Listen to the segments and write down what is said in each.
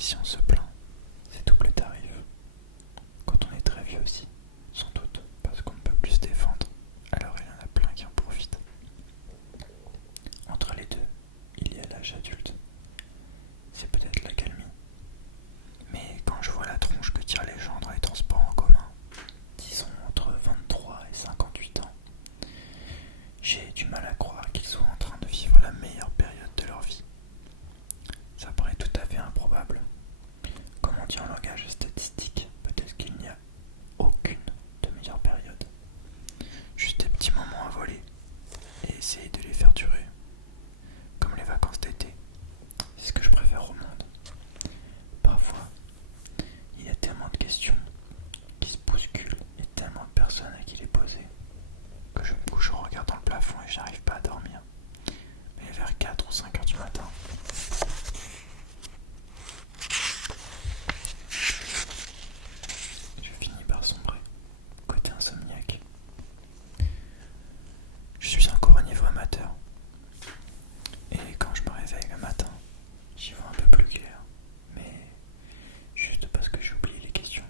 ici on se plaint, c'est double tarif. Quand on est très vieux aussi, sans doute, parce qu'on ne peut plus se défendre, alors il y en a plein qui en profitent. Entre les deux, il y a l'âge adulte. C'est peut-être l'accalmie. Mais quand je vois la tronche que tirent les gens dans les transports en commun, disons entre 23 et 58 ans, j'ai du mal à croire qu'ils soient en train de vivre la meilleure période de leur vie. Ça paraît tout à fait improbable. Comme on dit en langage statistique, peut-être qu'il n'y a aucune de meilleure période. Juste des petits moments à voler et essayer de les faire durer. Comme les vacances d'été. C'est ce que je préfère au monde. Parfois, il y a tellement de questions qui se bousculent et tellement de personnes à qui les poser que je me couche en regardant le plafond et j'arrive pas à dormir. Mais vers 4 ou 5 heures du matin, je finis par sombrer, côté insomniaque. Je suis encore au niveau amateur. Et quand je me réveille le matin, j'y vois un peu plus clair. Mais juste parce que j'ai oublié les questions.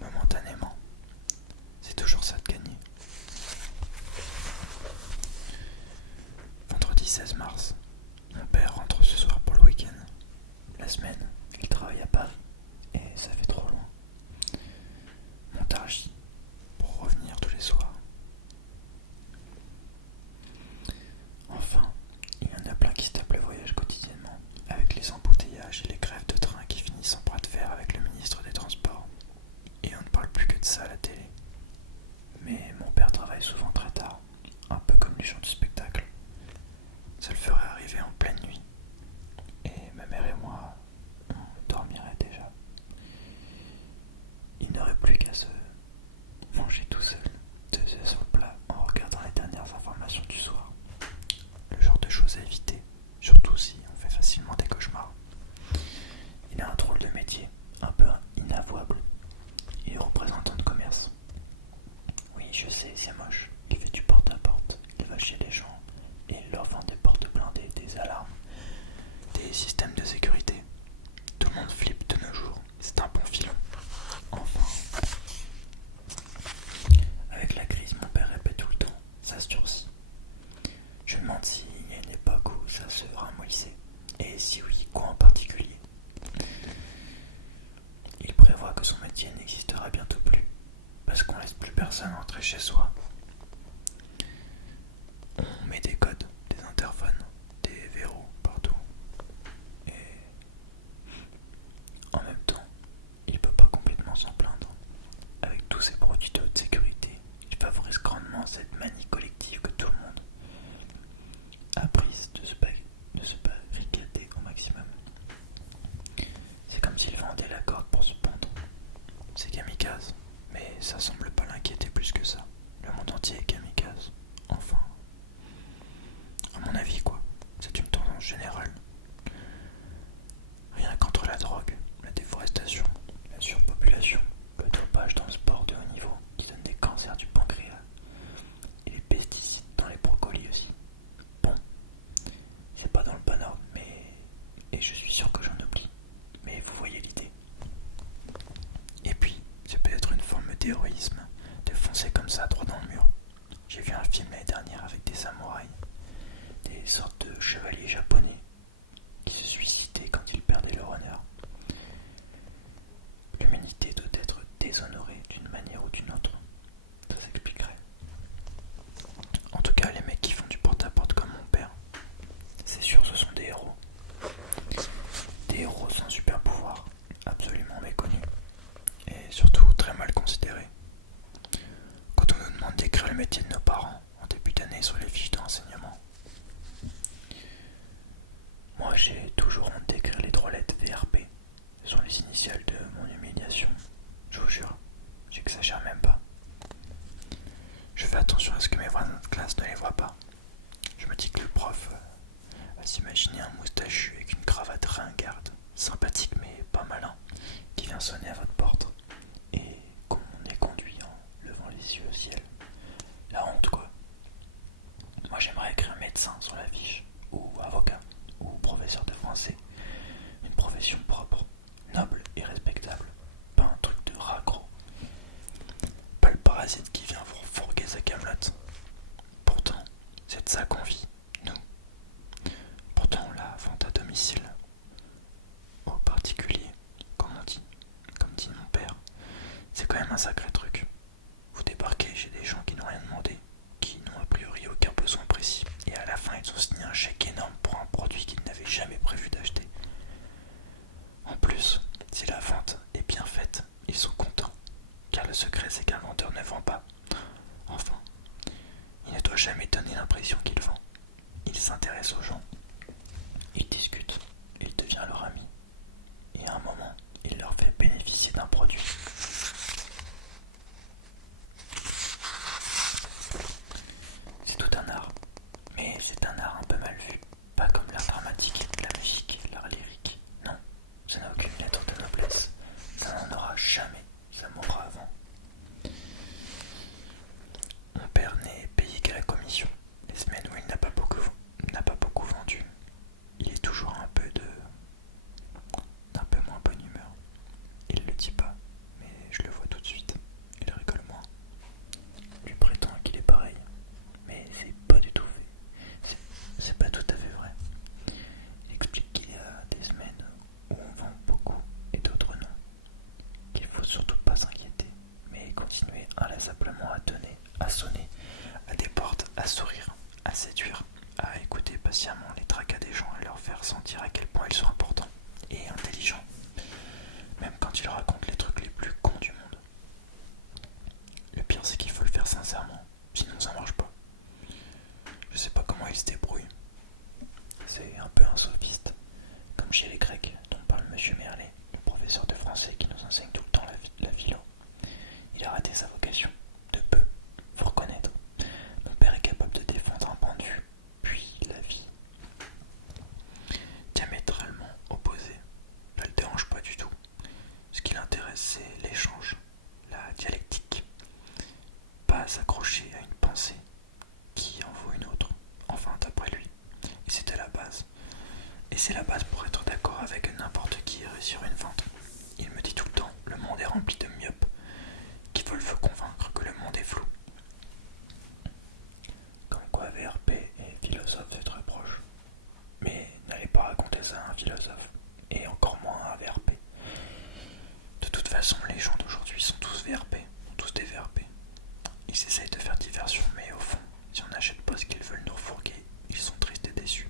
Momentanément. C'est toujours ça de gagner. Vendredi 16 mars. Mon père rentre ce soir pour le week-end. La semaine, il travaille à Paris. Et ça fait trop loin. Montargis. Pour revenir tous les soirs. Enfin, il y en a plein qui se tapent le voyage quotidiennement, avec les embouteillages et les grèves de train qui finissent en bras de fer avec le ministre des Transports. Et on ne parle plus que de ça à la télé. Mais mon père travaille souvent très tard, un peu comme les gens du spectacle. Ça le ferait arriver en pleine nuit. Et ma mère et moi, on dormirait déjà. Il n'aurait plus qu'à se manger tout seul, 2 œufs sur le plat, en regardant les dernières informations du soir. Le genre de choses à éviter, surtout si on fait facilement des cauchemars. Il a un drôle de métier, un peu inavouable. Il est représentant de commerce. Oui, je sais, c'est moche. Il fait du porte-à-porte. Il va chez les gens et il leur vend des portes blindées, des alarmes, des systèmes de sécurité. Tout le monde flippe de nos jours. C'est un bon filon. Enfin, avec la crise, mon père répète tout le temps. Ça se durcit. Je me demande s'il y a une époque où ça se ramolissait. Et si oui, quoi en particulier? Il prévoit que son métier n'existera bientôt plus, parce qu'on laisse plus personne entrer chez soi. On met des codes, des interphones, des verrous partout. Et en même temps, il peut pas complètement s'en plaindre. Avec tous ces produits de haute sécurité, il favorise grandement cette manie collective que tout le monde a prise de se barricader au maximum. C'est comme s'il vendait la corde pour se pendre. C'est kamikaze, mais ça semble pas l'inquiéter plus que ça. Le monde entier est kamikaze. Enfin, à mon avis quoi, c'est une tendance générale. Rien qu'entre la drogue, la déforestation, la surpopulation, le dopage dans le sport de haut niveau qui donne des cancers du pancréas et les pesticides dans les brocolis aussi. Bon, c'est pas dans le bon ordre, et je suis sûr que j'en oublie. Mais vous voyez l'idée. Et puis, c'est peut-être une forme d'héroïsme de foncer comme ça droit dans le mur. J'ai vu un film l'année dernière avec des samouraïs, des sortes de chevaliers japonais qui se suicidaient quand ils perdaient leur honneur. L'humanité doit être déshonorée d'une manière ou d'une autre. Ça s'expliquerait. En tout cas, les mecs qui font du porte-à-porte comme mon père, c'est sûr ce sont des héros. Des héros sans super pouvoir, absolument méconnus. Et surtout très mal considérés. un sacré truc. Vous débarquez chez des gens qui n'ont rien demandé, qui n'ont a priori aucun besoin précis, et à la fin ils ont signé un chèque énorme pour un produit qu'ils n'avaient jamais prévu d'acheter. En plus, si la vente est bien faite, ils sont contents, car le secret c'est qu'un vendeur ne vend pas. Enfin, il ne doit jamais donner l'impression qu'il vend. Il s'intéresse aux gens, il discute, il devient leur ami, et à un moment, il leur fait bénéficier d'un produit. C'est tout un art, mais c'est un art un peu mal vu, pas comme l'art dramatique, la musique, l'art lyrique. Non, ça n'a aucune lettre de noblesse, ça n'en aura jamais, ça mourra avant. Mon père n'est payé qu'à la commission. Les semaines où il n'a pas beaucoup vendu, il est toujours d'un peu moins bonne humeur. Il le dit pas, mais je le vois tout de suite. Il rigole moins. Lui prétend qu'il est pareil, mais c'est pas du tout vrai. C'est pas tout à fait vrai. Il explique qu'il y a des semaines où on vend beaucoup et d'autres non. Qu'il faut surtout pas s'inquiéter, mais continuer inlassablement à donner, à sonner, à des portes, à sourire, à séduire, à écouter patiemment les tracas des gens et leur faire sentir à quel point ils sont importants et intelligents, même quand ils racontent les trucs les plus cons du monde. Le pire c'est qu'il faut le faire sincèrement, sinon ça marche pas. Je sais pas comment il se débrouille. C'est un peu un sophiste, comme chez les Grecs dont parle Monsieur Merlet, le professeur de français qui nous enseigne tout le temps la philo. Il a raté sa vocation, de peu, faut reconnaître. Mon père est capable de défendre un point de vue, puis la vie. Diamétralement opposé, ne le dérange pas du tout. Ce qui l'intéresse, c'est l'échange, la dialectique. Pas s'accrocher à une pensée qui en vaut une autre, enfin d'après lui. Et c'était la base. Et c'est la base pour être d'accord avec n'importe qui et réussir une vente. Il me dit tout le temps, le monde est rempli de myopes qui veulent vous convaincre que le monde est flou. Comme quoi VRP et philosophe c'est très proche. Mais n'allez pas raconter ça à un philosophe, et encore moins à un VRP. De toute façon, les gens d'aujourd'hui sont tous VRP, ont tous des VRP. Ils essayent de faire diversion, mais au fond, si on n'achète pas ce qu'ils veulent nous refourguer, ils sont tristes et déçus.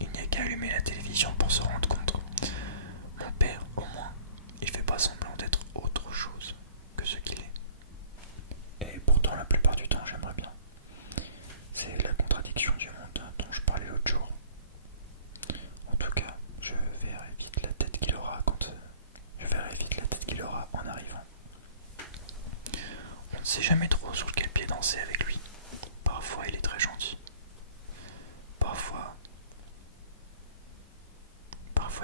Il n'y a qu'à allumer la télévision pour se rendre compte. Mon père, au moins, il fait pas semblant d'être autre chose que ce qu'il est. Et pourtant, la plupart du temps, j'aimerais bien. C'est la contradiction du monde dont je parlais l'autre jour. En tout cas, je verrai vite la tête qu'il aura en arrivant. On ne sait jamais trop sur quel pied danser avec lui. Parfois, il est très gentil. Parfois,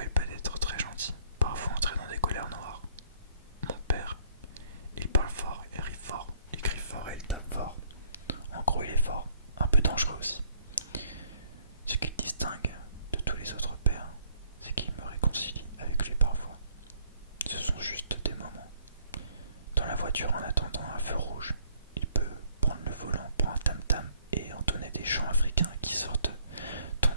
il peut être très gentil. Parfois, entrer dans des colères noires. Mon père, il parle fort, il rit fort, il crie fort et il tape fort. En gros, il est fort, un peu dangereux aussi. Ce qui le distingue de tous les autres pères, c'est qu'il me réconcilie avec lui parfois. Ce sont juste des moments. Dans la voiture, en attendant un feu rouge, il peut prendre le volant pour un tam-tam et entonner des chants africains qui sortent Don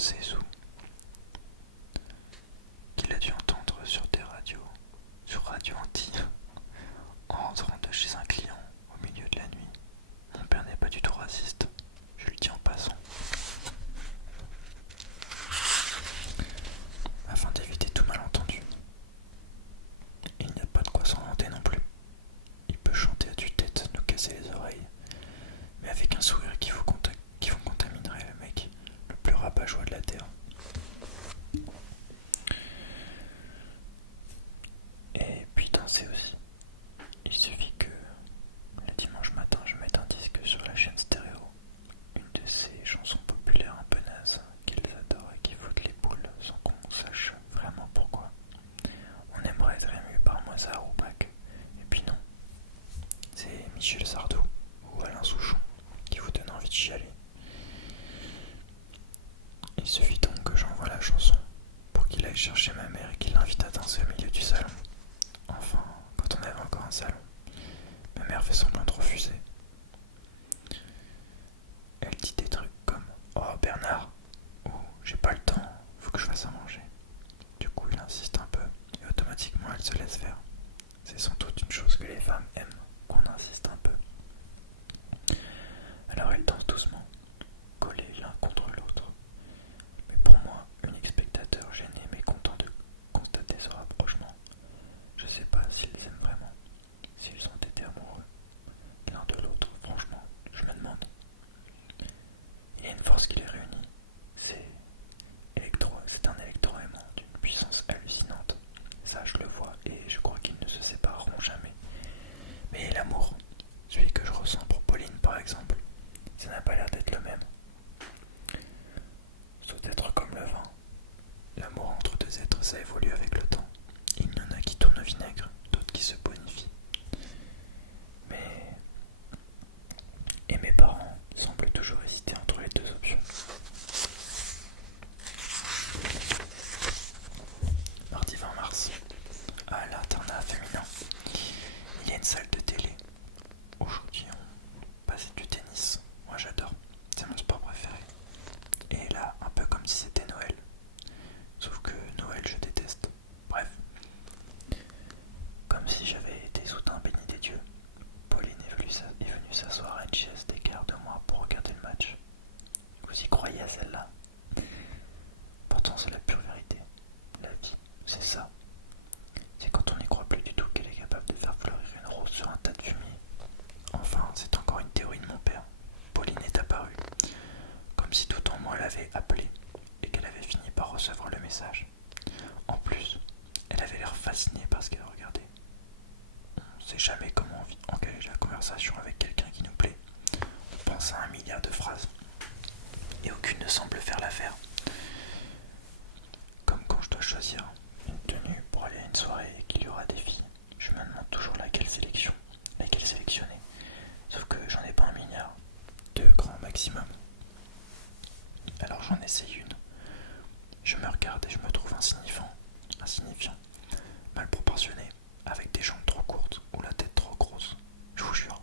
Zezou. Qu'il a dû entendre sur des radios, sur Radio Antilles, en rentrant de chez un client au milieu de la nuit. Mon père n'est pas du tout raciste, je le dis en passant. Afin d'éviter tout malentendu, il n'y a pas de quoi s'en vanter non plus. Il peut chanter à tue-tête, nous casser les oreilles, mais avec un sourire qui vous contaminerait le mec le plus rabat-joie de la terre. Et puis danser aussi. Il suffit que le dimanche matin je mette un disque sur la chaîne stéréo se laisse faire. C'est sans doute une chose que les femmes aiment, qu'on insiste un peu. Alors elles dansent doucement, collées l'un contre l'autre. Mais pour moi, unique spectateur gêné mais content de constater ce rapprochement, je sais pas s'ils aiment vraiment, s'ils ont été amoureux l'un de l'autre, franchement, je me demande. Il y a une force qui les réunit, c'est un électroaimant d'une puissance hallucinante. Ça, je le vois et je crois qu'ils ne se sépareront jamais. Mais l'amour, celui que je ressens pour Pauline par exemple, ça n'a pas l'air d'être le même. Ça doit être comme le vin. L'amour entre deux êtres, ça évolue avec le temps. Il y en a qui tournent au vinaigre, d'autres qui se bonifient. Et mes parents semblent toujours hésiter entre les deux options. Mardi 20 mars, à l'internat féminin, il y a une salle de télé. Aujourd'hui, on passait du tennis. Moi j'adore, c'est mon sport préféré. Et là, un peu comme si c'était Noël. Sauf que Noël, je déteste. Bref. Comme si j'avais été soudain béni des dieux. Pauline est venue s'asseoir à une chaise d'écart de moi pour regarder le match. Vous y croyez à celle-là? Pourtant c'est la pure vérité. La vie, c'est ça. C'est quand on n'y croit plus du tout qu'elle est capable de faire fleurir une rose sur un tas de fumier. Enfin, c'est encore une théorie de mon père. Pauline est apparue, comme si tout en moi l'avait appelée et qu'elle avait fini par recevoir le message. En plus, elle avait l'air fascinée par ce qu'elle regardait. On ne sait jamais comment engager la conversation avec quelqu'un qui nous plaît. On pense à un milliard de phrases et aucune ne semble faire l'affaire. Comme quand je dois choisir une tenue pour aller à une soirée et qu'il y aura des filles, je me demande toujours laquelle sélectionner. Sauf que j'en ai pas un milliard, 2 grands maximum. Alors j'en essaye une. Je me regarde et je me trouve insignifiant, mal proportionné, avec des jambes trop courtes ou la tête trop grosse. Je vous jure.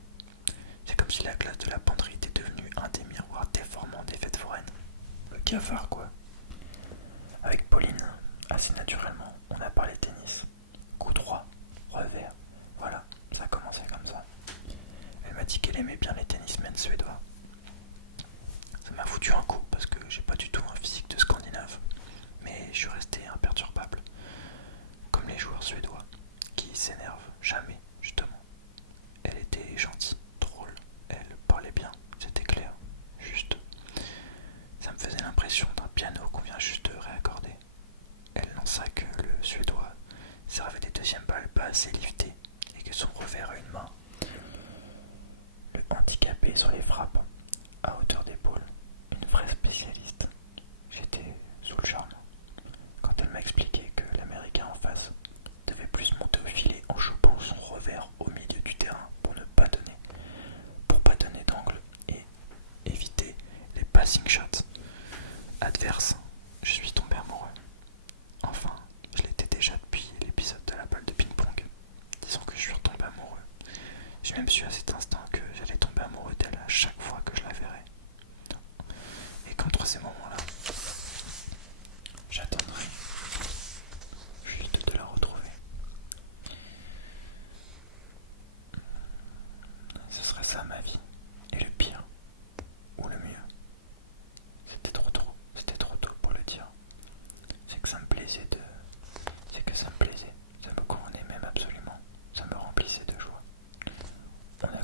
C'est comme si la glace de la penderie était devenue un des miroirs déformants des fêtes foraines. Le cafard quoi. Avec Pauline, assez naturellement, on a parlé tennis. Coup droit, revers, voilà, ça a commencé comme ça. Elle m'a dit qu'elle aimait bien les tennismen suédois. Ça m'a foutu un coup parce que j'ai pas du tout un physique de scandinave. Mais je suis resté imperturbable. Comme les joueurs suédois, qui s'énervent jamais, justement. Elle était gentille, drôle, elle parlait bien, c'était clair, juste. Ça me faisait l'impression d'un piano qu'on vient juste de réaccorder. Elle lança que le suédois servait des deuxièmes balles pas assez liftées et que son revers à une main le handicapait sur les frappes à hauteur d'épaule. Une vraie spécialiste. J'étais sous le charme quand elle m'a expliqué que l'américain en face devait plus monter au filet en chopant son revers au milieu du terrain pour pas donner d'angle et éviter les passing shots adverses. Je suis tombé amoureux. Enfin, je l'étais déjà depuis l'épisode de la balle de ping-pong. Disons que je suis retombé amoureux. J'ai même su à cet instant que j'allais tomber amoureux d'elle à chaque fois que je la verrais. Et qu'entre ces moments-là, j'attendrai juste de la retrouver. Ce serait ça ma vie. Et le pire, ou le mieux, c'était trop tôt pour le dire. C'est que ça me plaisait. Ça me convenait même absolument. Ça me remplissait de joie. On a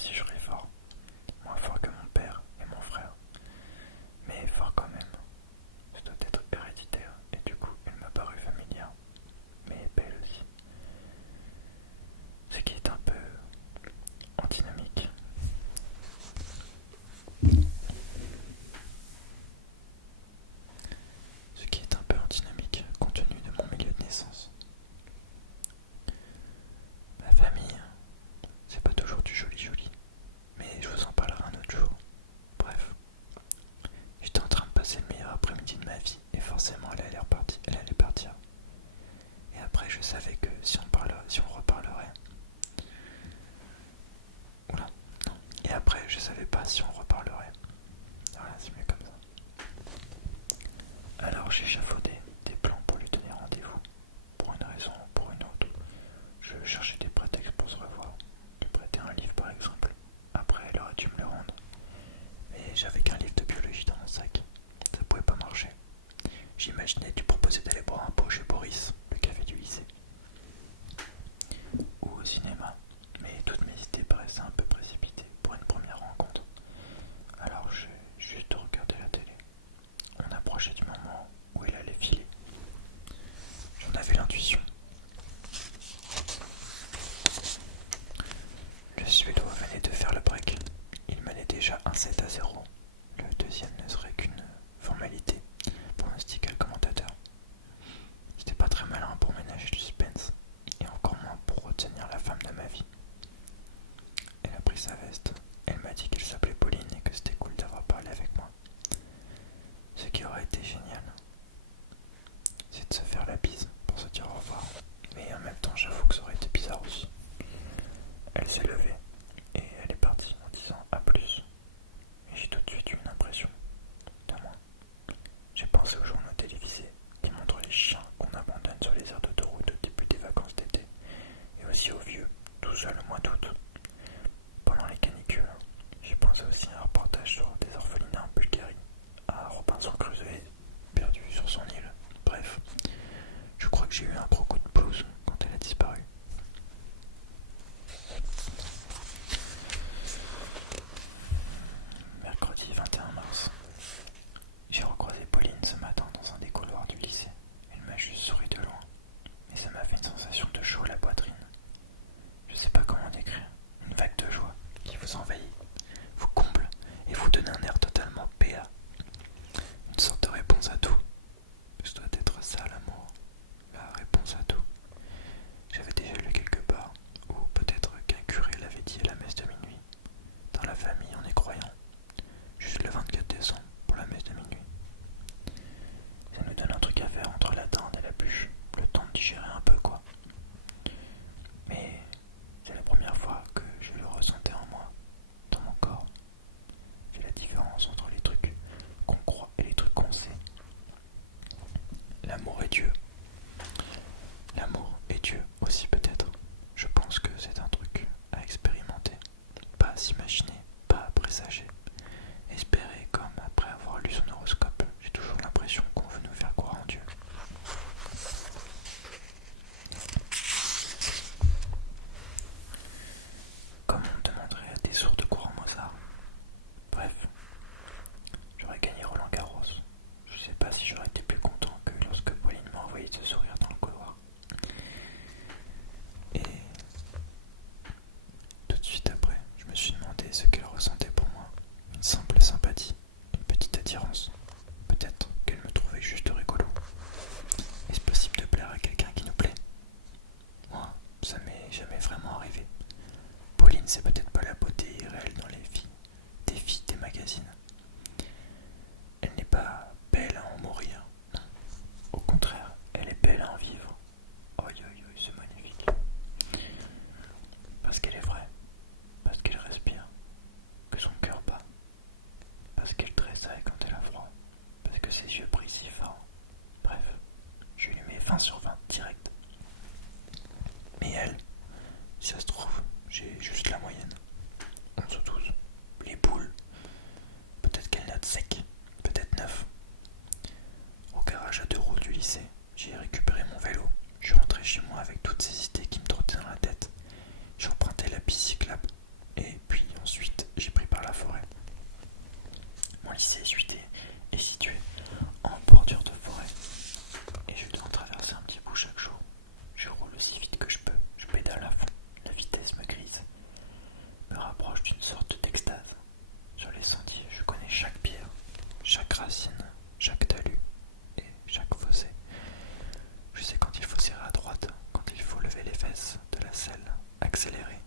si je ris fort. Moins fort que mon père et mon frère. Mais fort quand même. Ça doit être héréditaire et du coup elle m'a paru familière. Mais belle aussi. Ce qui est un peu antinomique. Ce qui est un peu antinomique compte tenu de mon milieu de naissance. Ma famille, c'est pas toujours du joli, mais je vous en parlerai un autre jour. Bref, j'étais en train de passer le meilleur après-midi de ma vie et forcément elle allait partir. Et après je savais que si on reparlerait... Oula, non. Et après je savais pas si on reparlerait. Voilà, c'est mieux comme ça. Alors j'ai échafaudé des plans pour lui donner rendez-vous. Pour une raison ou pour une autre. Je cherchais des prétextes pour se revoir. Lui prêter un livre par exemple. Après elle aurait dû me le rendre. Mais j'avais qu'un livre de biologie dans mon sac. Ça pouvait pas marcher. J'imaginais lui proposer d'aller boire un pot chez Boris, le café du lycée. Ou au cinéma. Mais toutes mes idées paraissaient un peu précipitées pour une première rencontre. Alors j'ai juste regardé la télé. On approchait du moment où il allait filer. J'en avais l'intuition. Le Suédois venait de faire le break. Il menait déjà 1-7-0. Le deuxième ne serait qu'une formalité, pronostiqua le commentateur. C'était pas très malin pour ménager le suspense, et encore moins pour retenir la femme de ma vie. Elle a pris sa veste. Elle m'a dit qu'elle s'appelait Pauline et que c'était cool d'avoir parlé avec moi. Ce qui aurait été génial, c'est de se faire la bise pour se dire au revoir. Mais en même temps, j'avoue que ça aurait été bizarre aussi. Elle s'est levée et elle est partie en disant à plus. Et j'ai tout de suite eu une impression de moi. J'ai pensé aux journaux télévisés qui montrent les chiens qu'on abandonne sur les aires d'autoroute au début des vacances d'été. Et aussi aux vieux, tout seul au mois d'août. Pendant les canicules, j'ai pensé aussi à un reportage sur des orphelinats en Bulgarie, à Robinson Crusoe perdu sur son île. Bref, je crois que j'ai eu un gros coup de blues quand elle a disparu. Mercredi 21 mars. J'ai recroisé Pauline ce matin dans un des couloirs du lycée. Elle m'a juste souri de loin, mais ça m'a fait une sensation de chaud à la poitrine. Je sais pas comment décrire, une vague de joie qui vous envahit, vous comble et vous donne un air totalement PA. Une sorte de réponse à tout. Ce doit être ça l'amour, la réponse à tout. J'avais déjà lu quelque part, ou peut-être qu'un curé l'avait dit à la messe de minuit. Dans la famille, on est croyant. Juste le 24 décembre pour la messe de minuit. Ça nous donne un truc à faire entre la dinde et la bûche, le temps de digérer un peu quoi. Mais c'est la première fois que je le ressentais en moi, dans mon corps. C'est la différence entre les trucs qu'on croit et les trucs qu'on sait. L'amour est Dieu. L'amour est Dieu aussi peut-être. Je pense que c'est un truc à expérimenter, pas à s'imaginer, pas à présager. Espérer comme après avoir lu son horoscope, j'ai toujours l'impression qu'on veut nous faire croire en Dieu. Comme on demanderait à des sourds de croire en Mozart. Bref, j'aurais gagné Roland Garros. Je sais pas si j'aurais été plus content que lorsque Pauline m'a envoyé ce sourire dans le couloir. Et tout de suite après, je me suis demandé ce qu'elle ressentait pour moi. Une simple sympathie, une petite attirance. Peut-être qu'elle me trouvait juste rigolo. Est-ce possible de plaire à quelqu'un qui nous plaît? Moi, ça m'est jamais vraiment arrivé. Pauline, c'est peut-être pas la beauté réelle dans les filles, des filles des magazines. Elle n'est pas belle à en mourir, non. Au contraire, elle est belle à en vivre. Oi, oi, oi, c'est magnifique. Parce qu'elle est vraie, parce qu'elle respire, que son cœur bat, parce qu'elle tressaille quand elle a froid, parce que ses yeux brillent si fort. Bref, je lui mets 20 sur 20 direct. Mais elle, si ça se trouve, j'ai juste la moyenne. 11 ou 12. Les boules. Peut-être qu'elle note sec, peut-être 9. Au garage à 2 roues du lycée, j'ai récupéré mon vélo. Je suis rentré chez moi avec toutes ces idées qui me trottaient dans la tête. J'ai emprunté la piste cyclable et puis me rapproche d'une sorte d'extase. Sur les sentiers, je connais chaque pierre, chaque racine, chaque talus et chaque fossé. Je sais quand il faut serrer à droite, quand il faut lever les fesses de la selle, accélérer,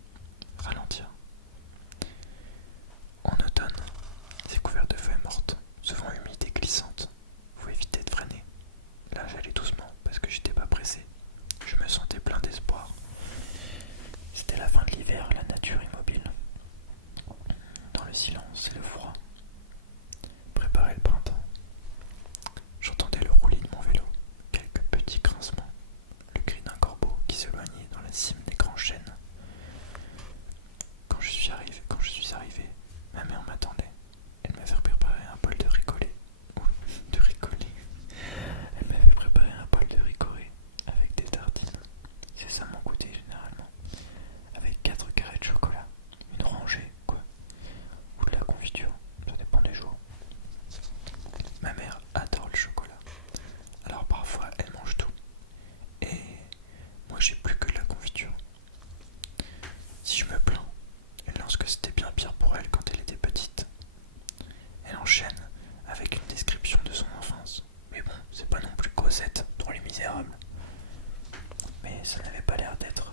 ralentir. En automne, c'est couvert de feuilles mortes, souvent humides et glissantes. Faut éviter de freiner. Là, j'allais doucement parce que j'étais pas pressé. Je me sentais plein d'espoir. C'était la fin de l'hiver, la nature immobile. Dans le silence et le froid. Préparer le printemps. J'entendais le roulis de mon vélo, quelques petits grincements, le cri d'un corbeau qui s'éloignait dans la cime des grands chênes. Quand je suis arrivé, ma mère m'attendait. Elle m'avait préparé un bol de ricolé. Elle m'avait préparé un bol de ricoré avec des tartines. C'est ça mon goûter généralement. Avec 4 carrés de chocolat. Une rangée, quoi. Ou de la confiture. Ça dépend des jours. Ma mère adore le chocolat. Alors parfois elle mange tout. Et moi j'ai plus que de la confiture. Si je me plains, elle lance que c'était bien pire pour elle quand elle était petite. Elle enchaîne avec une description de son enfance. Mais bon, c'est pas non plus Cosette dans Les Misérables. Mais ça n'avait pas l'air d'être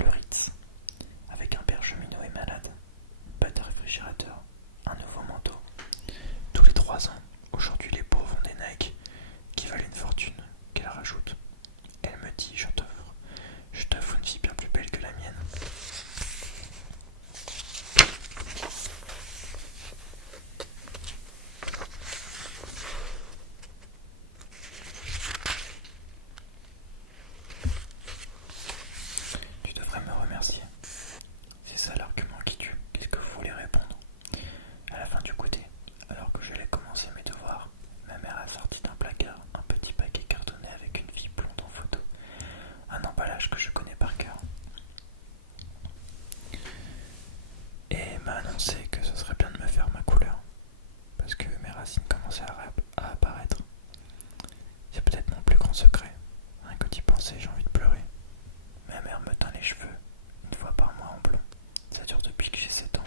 le Ritz. Avec un père cheminot et malade, une pâte à réfrigérateur, un nouveau manteau. Tous les 3 ans, aujourd'hui les pauvres ont des Nike qui valent une fortune, qu'elle rajoute. Elle me dit, je t'offre une vie bien plus belle que la mienne. Tu devrais me remercier. C'est ça l'argument qui tue. Qu'est-ce que vous voulez répondre? À la fin du goûter, alors que j'allais commencer mes devoirs, ma mère a sorti d'un placard un petit paquet cartonné avec une fille blonde en photo. Un emballage que je connais par cœur. Et m'a annoncé que ce serait bien de me faire ma couleur. Parce que mes racines commençaient à apparaître. C'est peut-être mon plus grand secret. Rien que d'y penser, j'ai envie de pleurer. Ma mère me teint les cheveux, une fois par mois en blond. Ça dure depuis que j'ai 7 ans.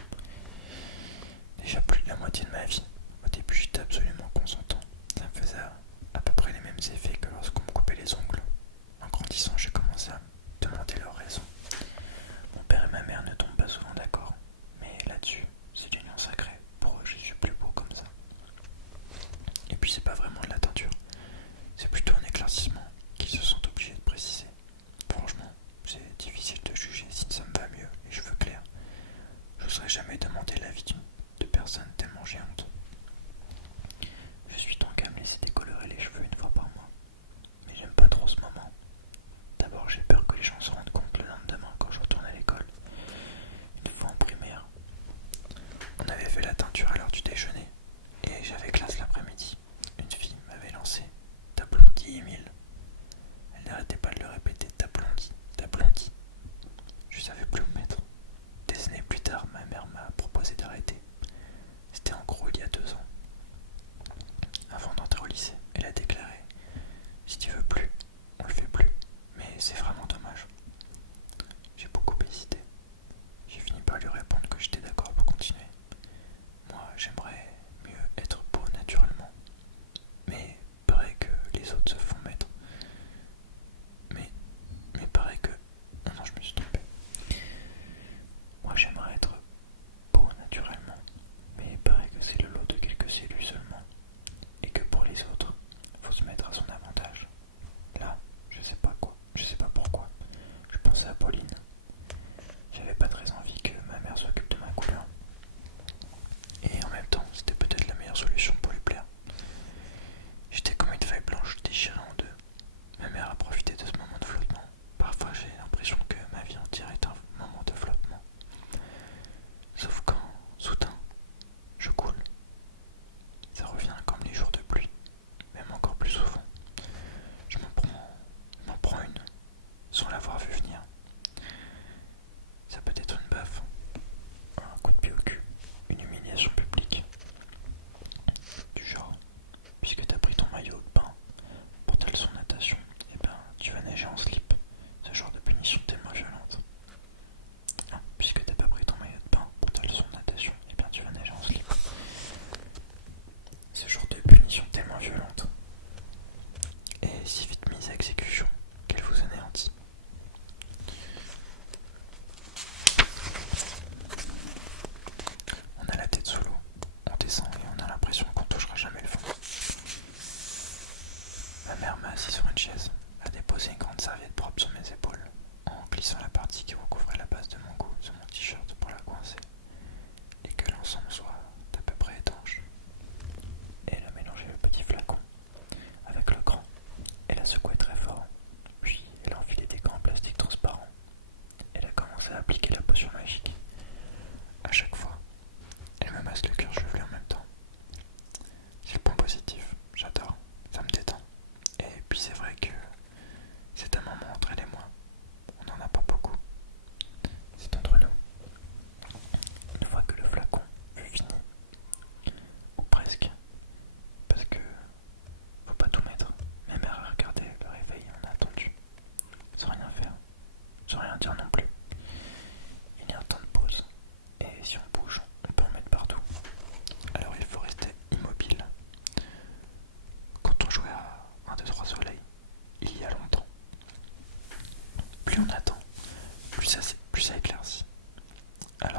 Déjà plus de la moitié de ma vie. Au début, j'étais absolument consentant. Ça me faisait à peu près les mêmes effets que lorsqu'on me coupait les ongles. En grandissant, j'ai commencé à me demander leurs raisons. Mon père et ma mère ne tombent pas souvent d'accord. Mais là-dessus, c'est l'union sacrée. Pour eux, je suis plus beau comme ça. Et puis, c'est pas vraiment de la teinture. C'est plutôt un éclaircissement qu'ils se sont obligés de préciser. Franchement, c'est difficile de juger si ça me va mieux, les cheveux clairs. Je n'oserais jamais demander l'avis de personne tellement j'ai honte. Je suis donc à me laisser décolorer les cheveux une fois par mois. Mais j'aime pas trop ce moment. D'abord, j'ai peur que les gens se rendent compte le lendemain quand je retourne à l'école. Une fois en primaire, on avait fait la teinture à l'heure du déjeuner et j'avais classe l'après-midi. Une fille m'avait lancé «T'as blondi, Émile». Elle n'arrêtait pas de le répéter «T'as blondi, t'as blondi». Je savais plus où me mettre. Des années plus tard, ma mère m'a proposé d'arrêter. C'était en gros il y a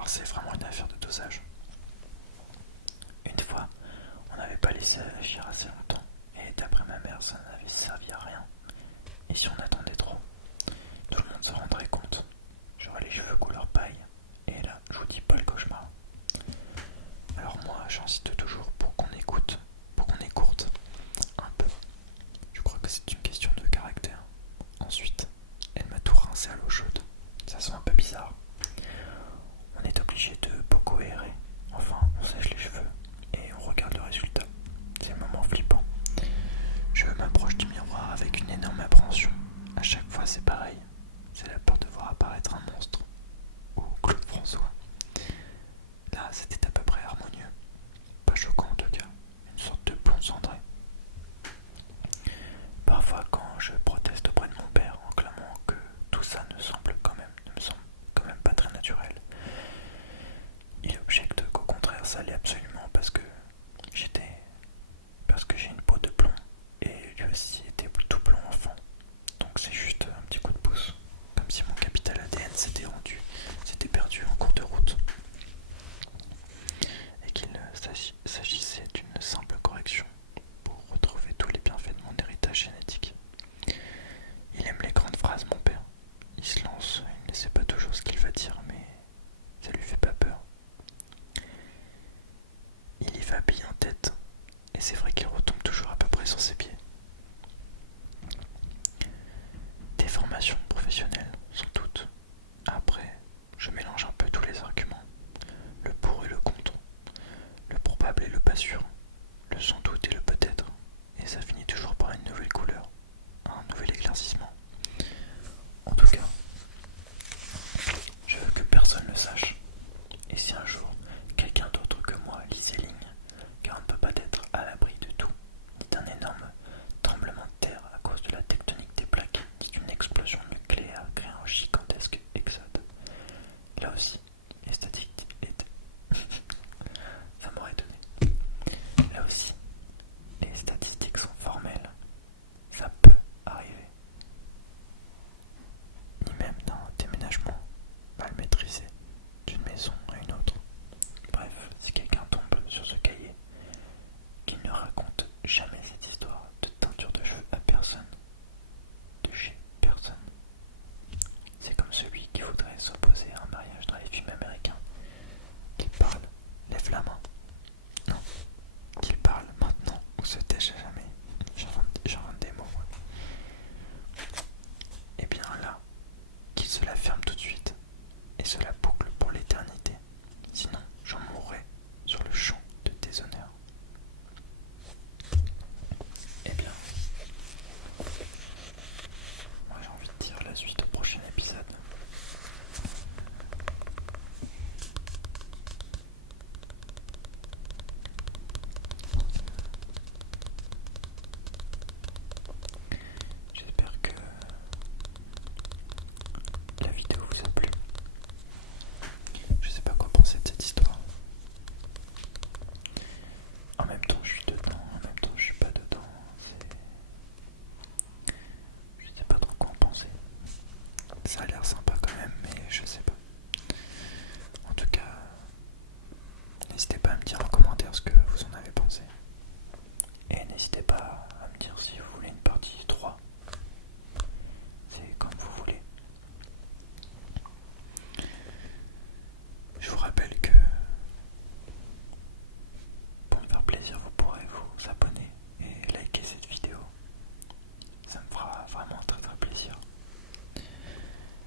Alors c'est vraiment une affaire de dosage. Une fois, on n'avait pas laissé agir assez longtemps, et d'après ma mère, ça n'avait servi à rien. Et si on attendait trop, tout le monde se rendrait compte. J'aurais les cheveux couleur paille, et là, je vous dis pas le cauchemar. Alors moi, j'insiste toujours pour qu'on écoute, pour qu'on écourte un peu. Je crois que c'est une question de caractère. Ensuite, elle m'a tout rincé à l'eau chaude. Ça sent un peu bizarre. On est obligé de beaucoup aérer. Enfin, on sèche les cheveux et on regarde le résultat. C'est le moment flippant. Je m'approche du miroir avec une énorme appréhension. À chaque fois, c'est pareil. C'est la peur de voir apparaître un monstre. Ou Claude François. Là, c'était à peu près harmonieux. Pas choquant en tout cas. Une sorte de blond cendré. Parfois, quand je proteste auprès de mon père en clamant que tout ça ne me semble quand même pas très naturel, il objecte qu'au contraire, ça l'est absolument parce que j'ai une peau de plomb et lui aussi était tout blond enfant. Donc c'est juste un petit coup de pouce, comme si mon capital ADN s'était perdu en cours de route et qu'il s'agissait d'une simple correction pour retrouver tous les bienfaits de mon héritage génétique. Il aime les grandes phrases, mon père. Il se lance, il ne sait pas toujours ce qu'il va dire, mais ça lui fait pas peur. Il y va bille en tête, et c'est vrai qu'il retombe toujours à peu près sur ses pieds. Des formations professionnelles sont toutes. Après, je mélange un peu tous les arguments. Le pour et le contre. Le probable et le pas sûr. Le sans doute et le peut-être. Et ça finit toujours par une nouvelle couleur. Un nouvel éclaircissement. En tout cas, je veux que personne ne sache. Et si un jour, quelqu'un d'autre que moi lit ces lignes, car on ne peut pas être à l'abri de tout, ni d'un énorme tremblement de terre à cause de la tectonique des plaques, ni d'une explosion nucléaire créant un gigantesque exode. Là aussi, les statistiques ça m'aurait donné. Là aussi, les statistiques sont formelles. Ça peut arriver. Ni même d'un déménagement mal maîtrisé d'une maison à une autre. Bref, si quelqu'un tombe sur ce cahier, qu'il ne raconte jamais cette histoire de teinture de cheveux à personne, de chez personne. C'est comme celui qui voudrait s'opposer à un mariage dans les films américains. Qu'il parle, lève la main. Non, qu'il parle maintenant ou se tâche à jamais. J'invente des mots. Et bien là, qu'il se la ferme tout de suite et se la boucle pour l'éternité. Sinon, j'en mourrai sur le champ de déshonneur. Eh bien, moi j'ai envie de dire la suite au prochain épisode. J'espère que la vidéo vous a plu. Je sais pas quoi penser de cette histoire. En même temps je suis dedans, en même temps je suis pas dedans. Je sais pas trop quoi en penser. Ça a l'air sympa quand même, mais je sais pas. En tout cas, n'hésitez pas à me dire en commentaire ce que vous en avez pensé. Et n'hésitez pas à me dire si vous voulez une partie 3. C'est comme vous voulez. Je vous rappelle que pour me faire plaisir, vous pourrez vous abonner et liker cette vidéo. Ça me fera vraiment très très plaisir.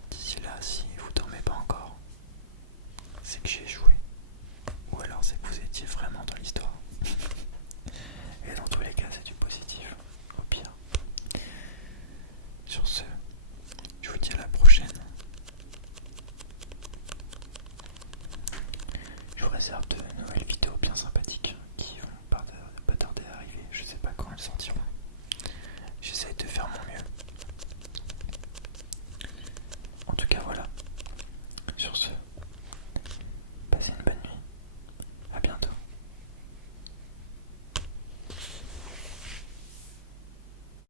D'ici là, si vous dormez pas encore, c'est que j'ai échoué. Ou alors c'est que vous étiez vraiment dans l'histoire. Et dans tous les cas, c'est du positif, au pire. Sur ce, je vous dis à la prochaine. Je vous réserve de nouvelles vidéos bien sympathiques qui vont pas tarder à arriver. Je sais pas quand elles sortiront.